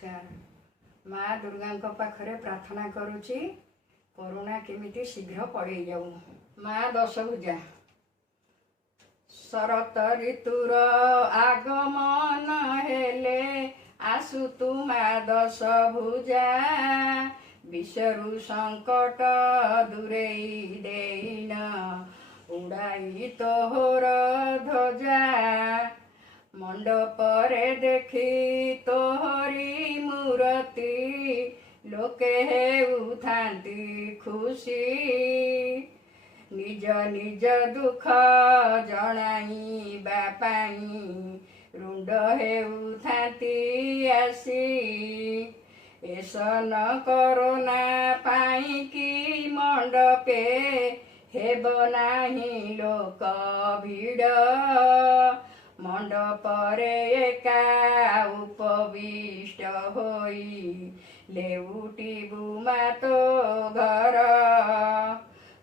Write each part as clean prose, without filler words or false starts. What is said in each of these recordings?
नमस्कार। माँ दुर्गा पाखरे प्रार्थना करुची करुणा केमिति शीघ्र पड़े जाऊ। माँ दशभुजा शरत ऋतुर आगमन हेले आसु तु माँ दशभुजा विषरु संकट दूरेई देइन उड़ाई तोहर ध्वजा मंडपरे देखी तोहरी मूर्ति लोके हेउथांती खुशी निज निज दुख जणाई बापाई रुंड हेउथांती आसी एसन करोना पाई कि मंडपे हेब नाही लोक भीड़ मंडपरे एका उपविष्ट होई लेउटिबु मा तो घर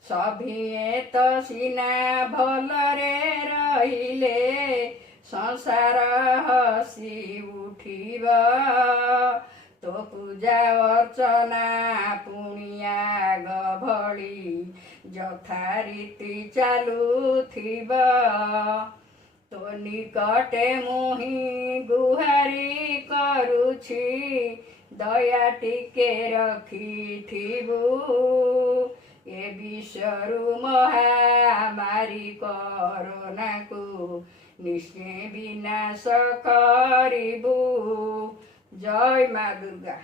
सभिए तो सिना भलरे रहिले संसार हसी उठिब तो पूजा अर्चना पुणिया गभली जथा रीति चालुथिब तो निकटे मुहि गुहारी करुछि दया टिके रखिथिबु ए विषरु महामारी करोना को निश्चय विनाश करिबु। जय माँ दुर्गा।